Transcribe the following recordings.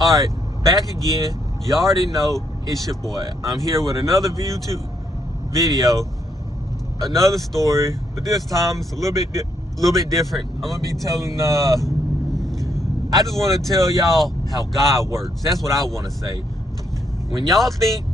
All right, back again. You already know it's your boy. I'm here with another YouTube video, another story, but this time it's a little bit different. I'm gonna be telling. I just want to tell y'all how God works. That's what I want to say. When y'all think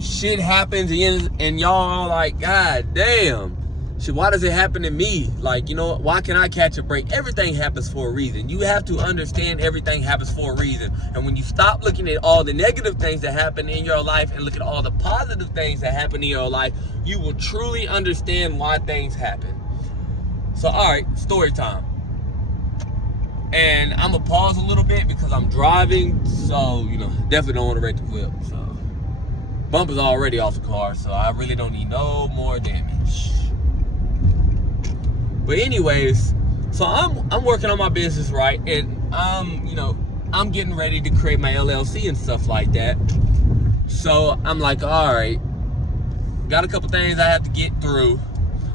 shit happens and y'all like, God damn, shit, why does it happen to me? Like, you know, why can I catch a break? Everything happens for a reason. You have to understand everything happens for a reason. And when you stop looking at all the negative things that happen in your life and look at all the positive things that happen in your life, you will truly understand why things happen. So, all right, story time. And I'm gonna pause a little bit because I'm driving, so, you know, definitely don't want to wreck the whip. So, bumper's already off the car, so I really don't need no more damage. But anyways, so I'm working on my business, right? And I'm getting ready to create my LLC and stuff like that. So I'm like, all right, got a couple things I have to get through.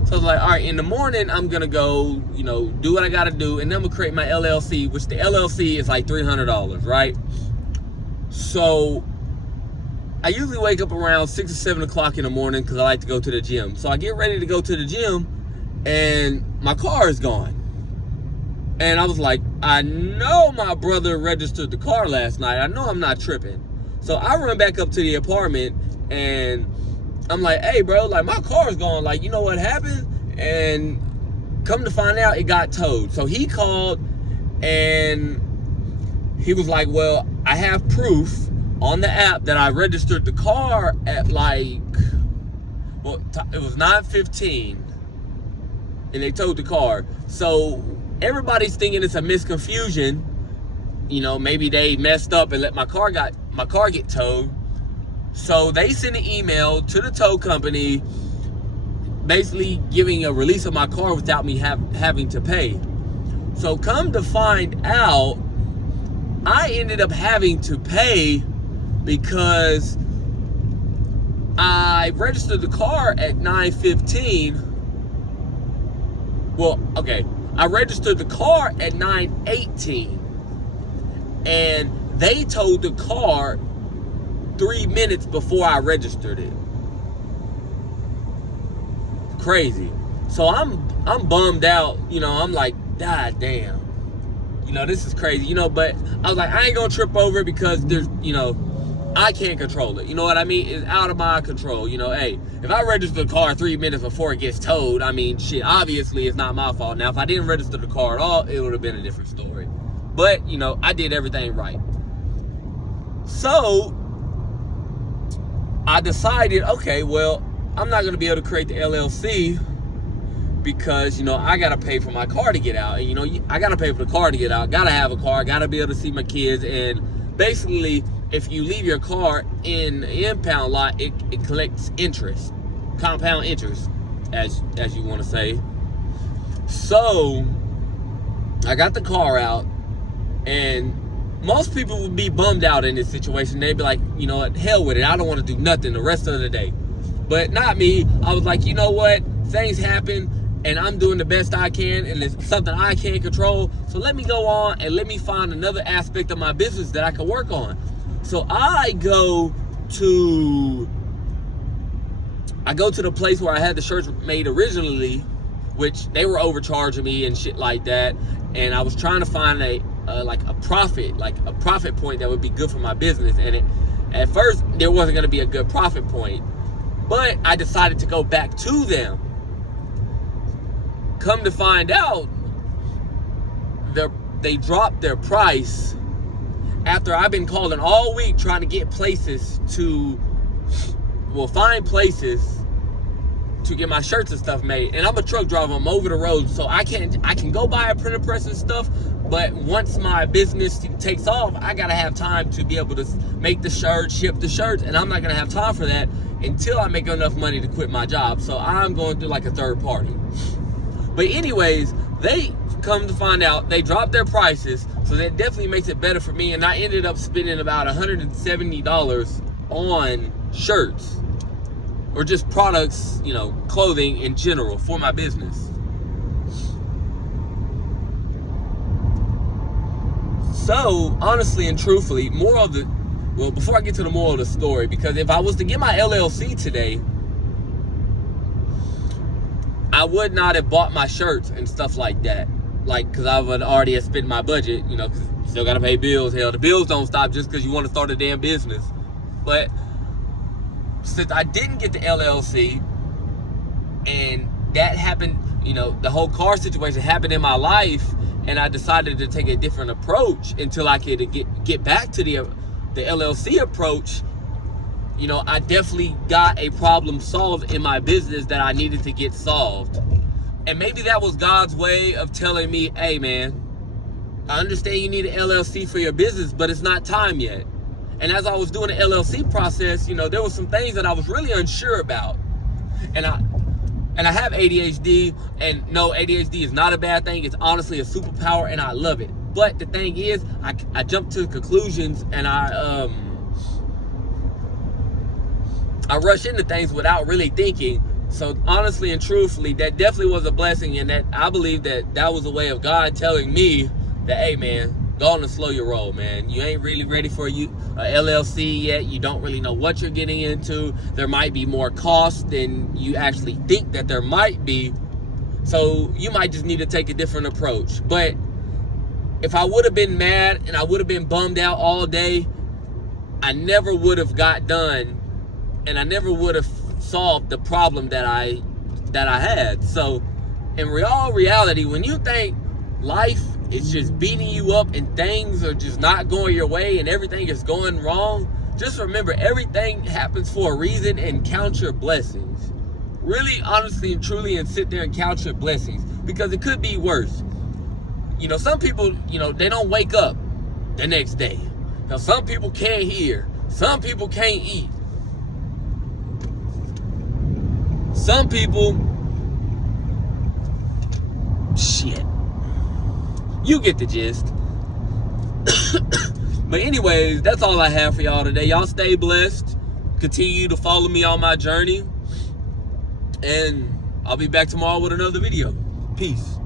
So I was like, all right, in the morning, I'm gonna go, you know, do what I gotta do, and then I'm gonna create my LLC, which the LLC is like $300, right? So I usually wake up around 6 or 7 o'clock in the morning because I like to go to the gym. So I get ready to go to the gym, and my car is gone. And I was like, I know my brother registered the car last night. I know I'm not tripping. So I run back up to the apartment, and I'm like, hey, bro, like, my car's gone. Like, you know what happened? And come to find out, it got towed. So he called, and he was like, well, I have proof on the app that I registered the car at like, well, it was 9:15. And they towed the car. So everybody's thinking it's a misconfusion. You know, maybe they messed up and let my car get towed. So they sent an email to the tow company basically giving a release of my car without me having to pay. So come to find out, I ended up having to pay because I registered the car at 9:15. Well, okay, I registered the car at 9:18, and they towed the car 3 minutes before I registered it. Crazy. So I'm bummed out. You know, I'm like, God damn. You know, this is crazy. You know, but I was like, I ain't gonna trip over it because there's, you know, I can't control it. You know what I mean? It's out of my control. You know, hey, if I register the car 3 minutes before it gets towed, I mean, shit, obviously it's not my fault. Now, if I didn't register the car at all, it would have been a different story. But, you know, I did everything right. So I decided, okay, well, I'm not going to be able to create the LLC because, you know, I got to pay for my car to get out. And, you know, I got to pay for the car to get out. Got to have a car. Got to be able to see my kids. And basically, if you leave your car in the impound lot, it collects interest, compound interest, as you want to say. So I got the car out, and most people would be bummed out in this situation. They'd be like, you know what, hell with it. I don't want to do nothing the rest of the day. But not me. I was like, you know what, things happen, and I'm doing the best I can, and it's something I can't control. So let me go on and let me find another aspect of my business that I can work on. So I go to the place where I had the shirts made originally, which they were overcharging me and shit like that. And I was trying to find a profit point that would be good for my business. And at first there wasn't going to be a good profit point, but I decided to go back to them. Come to find out, they dropped their price after I've been calling all week trying to get find places to get my shirts and stuff made. And I'm a truck driver, I'm over the road, so I can go buy a printer press and stuff, but once my business takes off, I gotta have time to be able to make the shirts, ship the shirts, and I'm not gonna have time for that until I make enough money to quit my job. So I'm going through like a third party. But anyways, they come to find out they dropped their prices, so that definitely makes it better for me. And I ended up spending about $170 on shirts, or just products, you know, clothing in general for my business. So, honestly and truthfully, before I get to the moral of the story, because if I was to get my LLC today, I would not have bought my shirts and stuff like that. Like, because I would already have spent my budget, you know, because you still got to pay bills. Hell, the bills don't stop just because you want to start a damn business. But since I didn't get the LLC, and that happened, you know, the whole car situation happened in my life, and I decided to take a different approach until I could get back to the LLC approach. You know, I definitely got a problem solved in my business that I needed to get solved. And maybe that was God's way of telling me, hey man, I understand you need an LLC for your business, but it's not time yet. And as I was doing the LLC process, you know, there were some things that I was really unsure about. And I have ADHD, and no, ADHD is not a bad thing. It's honestly a superpower, and I love it. But the thing is, I jumped to conclusions, and I rush into things without really thinking. So honestly and truthfully, that definitely was a blessing, and that I believe that was a way of God telling me that, hey man, go on and slow your roll, man. You ain't really ready for a LLC yet. You don't really know what you're getting into. There might be more costs than you actually think that there might be. So you might just need to take a different approach. But if I would have been mad and I would have been bummed out all day, I never would have got done, and I never would have solved the problem that I had. So in reality, when you think life is just beating you up and things are just not going your way and everything is going wrong, just remember everything happens for a reason, and count your blessings. Really, honestly and truly, and sit there and count your blessings, because it could be worse. You know, some people, you know, they don't wake up the next day. Now, some people can't hear. Some people can't eat. Some people, shit. You get the gist. But anyways, that's all I have for y'all today. Y'all stay blessed. Continue to follow me on my journey. And I'll be back tomorrow with another video. Peace.